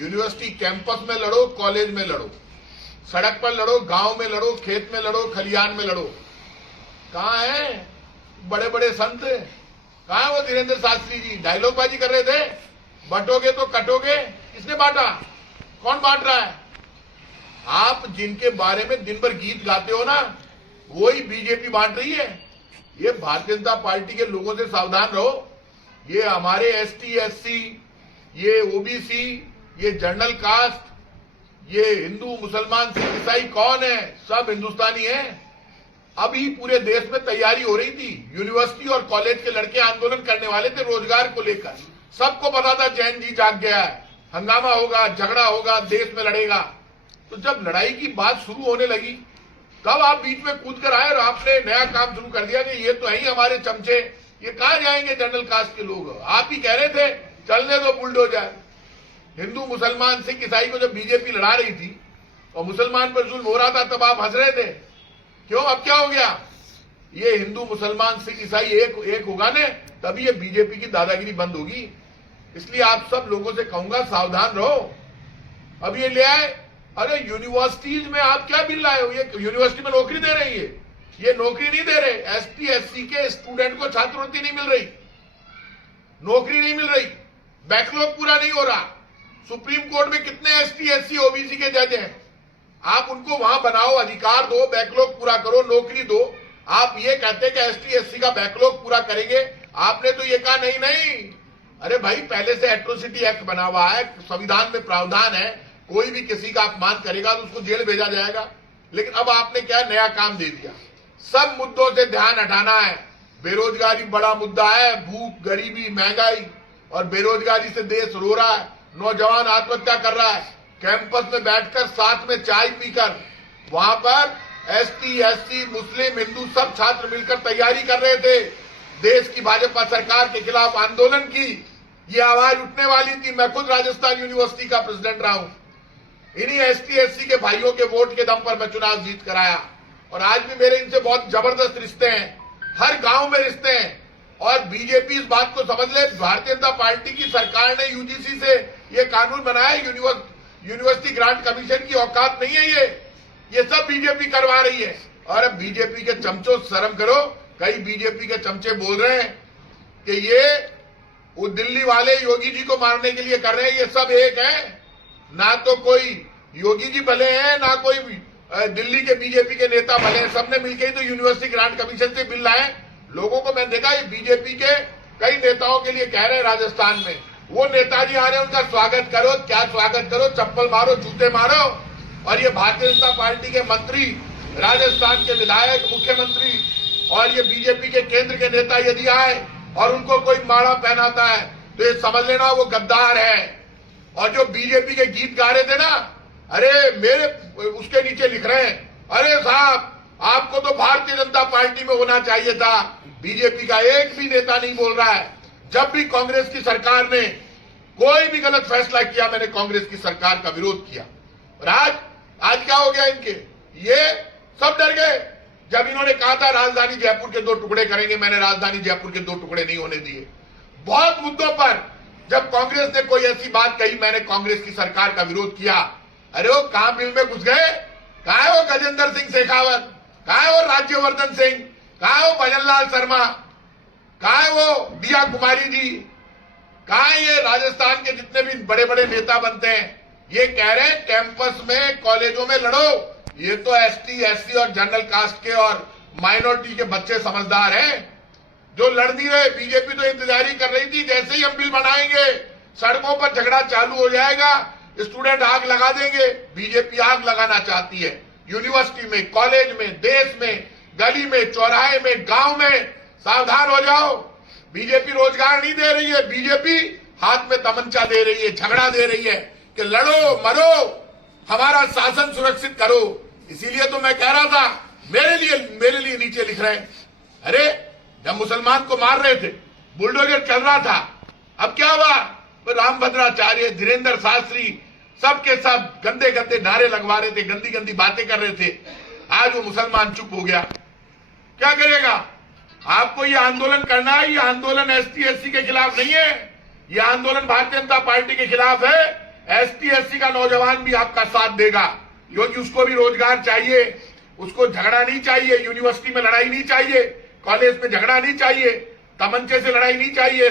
University campus में लड़ो, college में लड़ो, सड़क पर लड़ो, गांव में लड़ो, खेत में लड़ो, खलियान में लड़ो। कहां है बड़े बड़े संत? कहां है वो धीरेन्द्र शास्त्री जी? डायलॉग बाजी कर रहे थे, बंटोगे तो कटोगे। किसने बांटा? कौन बांट रहा है? आप जिनके बारे में दिन भर गीत गाते हो ना, वही बीजेपी बांट रही है। ये भारतीय जनता पार्टी के लोगों से सावधान रहो। ये हमारे एसटी, एससी, ये ओबीसी, ये जनरल कास्ट, ये हिंदू, मुसलमान, सिख, ईसाई कौन है? सब हिंदुस्तानी हैं। अभी पूरे देश में तैयारी हो रही थी। यूनिवर्सिटी और कॉलेज के लड़के आंदोलन करने वाले थे रोजगार को लेकर। सबको पता था जैन जी जाग गया है, हंगामा होगा, झगड़ा होगा, देश में लड़ेगा। तो जब लड़ाई की बात शुरू होने लगी, तब आप बीच में कूद कर आए और आपने नया काम शुरू कर दिया कि ये तो है ही हमारे चमचे, ये कहां जाएंगे जनरल कास्ट के लोग? आप ही कह रहे थे चलने दो बुलडोजर। हिंदू, मुसलमान, सिख, ईसाई को जब बीजेपी लड़ा रही थी और मुसलमान पर जुल्म हो रहा था, तब आप हंस रहे थे। क्यों? अब क्या हो गया? ये हिंदू, मुसलमान, सिख, ईसाई एक होगा ने, तभी ये बीजेपी की दादागिरी बंद होगी। इसलिए आप सब लोगों से कहूंगा, सावधान रहो। अब ये ले आए, अरे यूनिवर्सिटीज में आप क्या बिल लाए हो? ये यूनिवर्सिटी में नौकरी दे रही है, ये नौकरी नहीं दे रहे। एसटी, एससी के स्टूडेंट को छात्रवृत्ति नहीं मिल रही, नौकरी नहीं मिल रही, बैकलॉग पूरा नहीं हो रहा। सुप्रीम कोर्ट में कितने एसटी, एससी, ओबीसी के जज हैं? आप उनको वहां बनाओ, अधिकार दो, बैकलॉग पूरा करो, नौकरी दो। आप ये कहते हैं कि एसटी, एससी का बैकलॉग पूरा करेंगे। आपने तो ये कहा नहीं नहीं। अरे भाई, पहले से एट्रोसिटी एक्ट बना हुआ है, संविधान में प्रावधान है, कोई भी किसी का अपमान करेगा तो उसको जेल भेजा जाएगा। लेकिन अब आपने क्या नया काम दे दिया? सब मुद्दों से ध्यान हटाना है। बेरोजगारी बड़ा मुद्दा है, भूख, गरीबी, महंगाई और बेरोजगारी से देश रो रहा है। नौजवान आत्महत्या कर रहा है। कैंपस में बैठकर साथ में चाय पीकर वहां पर एसटी, एससी, मुस्लिम, हिंदू सब छात्र मिलकर तैयारी कर रहे थे देश की भाजपा सरकार के खिलाफ आंदोलन की। ये आवाज उठने वाली थी। मैं खुद राजस्थान यूनिवर्सिटी का प्रेसिडेंट रहा हूं। इन्हीं एसटी, एससी के भाइयों के वोट के दम पर मैं चुनाव जीत कर आया और आज भी मेरे इनसे बहुत जबरदस्त रिश्ते हैं, हर गांव में रिश्ते हैं। और बीजेपी इस बात को समझ ले, भारतीय जनता पार्टी की सरकार ने यूजीसी से ये कानून बनाया, यूनिवर्सिटी ग्रांट कमीशन की औकात नहीं है ये सब बीजेपी करवा रही है। और अब बीजेपी के चमचों शर्म करो। कई बीजेपी के चमचे बोल रहे हैं कि ये वो दिल्ली वाले योगी जी को मारने के लिए कर रहे हैं। ये सब एक है, ना तो कोई योगी जी भले हैं, ना कोई दिल्ली के बीजेपी के नेता भले हैं। सबने मिलकर ही तो यूनिवर्सिटी ग्रांट कमीशन से बिल लाए। लोगों को मैं देखा, ये बीजेपी के कई नेताओं के लिए कह रहे हैं राजस्थान में, वो नेताजी आ रहे हैं, उनका स्वागत करो। क्या स्वागत करो? चप्पल मारो, जूते मारो। और ये भारतीय जनता पार्टी के मंत्री, राजस्थान के विधायक, मुख्यमंत्री और ये बीजेपी के केंद्र के नेता यदि आए और उनको कोई माला पहनाता है तो ये समझ लेना वो गद्दार है। और जो बीजेपी के गीत गा रहे थे ना, अरे मेरे उसके नीचे लिख रहे हैं, अरे साहब आपको तो भारतीय जनता पार्टी में होना चाहिए था। बीजेपी का एक भी नेता नहीं बोल रहा है। जब भी कांग्रेस की सरकार ने कोई भी गलत फैसला किया, मैंने कांग्रेस की सरकार का विरोध किया। और आज क्या हो गया इनके? ये सब डर गए। जब इन्होंने कहा था राजधानी जयपुर के 2 टुकड़े करेंगे, मैंने राजधानी जयपुर के 2 टुकड़े नहीं होने दिए। बहुत मुद्दों पर जब कांग्रेस ने कोई ऐसी बात कही, मैंने कांग्रेस की सरकार का विरोध किया। अरे वो कहां बिल में घुस गए? कहां है वो गजेंद्र सिंह शेखावत? कहां है वो राज्यवर्धन सिंह? कहां है वो भजनलाल शर्मा? कहां है वो दिया कुमारी जी? कहां है ये राजस्थान के जितने भी बड़े बड़े नेता बनते हैं? ये कह रहे हैं कैंपस में, कॉलेजों में लड़ो। ये तो एसटी, एससी और जनरल कास्ट के और माइनॉरिटी के बच्चे समझदार हैं जो लड़ नहीं रहे। बीजेपी तो इंतजारी कर रही थी, जैसे ही हम बिल बनाएंगे सड़कों पर झगड़ा चालू हो जाएगा, स्टूडेंट आग लगा देंगे। बीजेपी आग लगाना चाहती है यूनिवर्सिटी में, कॉलेज में, देश में, गली में, चौराहे में, गांव में। सावधान हो जाओ। बीजेपी रोजगार नहीं दे रही है, बीजेपी हाथ में तमंचा दे रही है, झगड़ा दे रही है कि लड़ो मरो, हमारा शासन सुरक्षित करो। इसीलिए तो मैं कह रहा था, मेरे लिए नीचे लिख रहे हैं, अरे जब मुसलमान को मार रहे थे, बुलडोजर चल रहा था, अब क्या हुआ? तो रामभद्राचार्य, धीरेन्द्र शास्त्री सबके सब गंदे गंदे नारे लगवा रहे थे, गंदी गंदी बातें कर रहे थे। आज वो मुसलमान चुप हो गया। क्या करेगा? आपको ये आंदोलन करना है। ये आंदोलन एसटी, एससी के खिलाफ नहीं है, ये आंदोलन भारतीय जनता पार्टी के खिलाफ है। एसटी एससी का नौजवान भी आपका साथ देगा, क्योंकि उसको भी रोजगार चाहिए, उसको झगड़ा नहीं चाहिए, यूनिवर्सिटी में लड़ाई नहीं चाहिए, कॉलेज में झगड़ा नहीं चाहिए, तमंचे से लड़ाई नहीं चाहिए।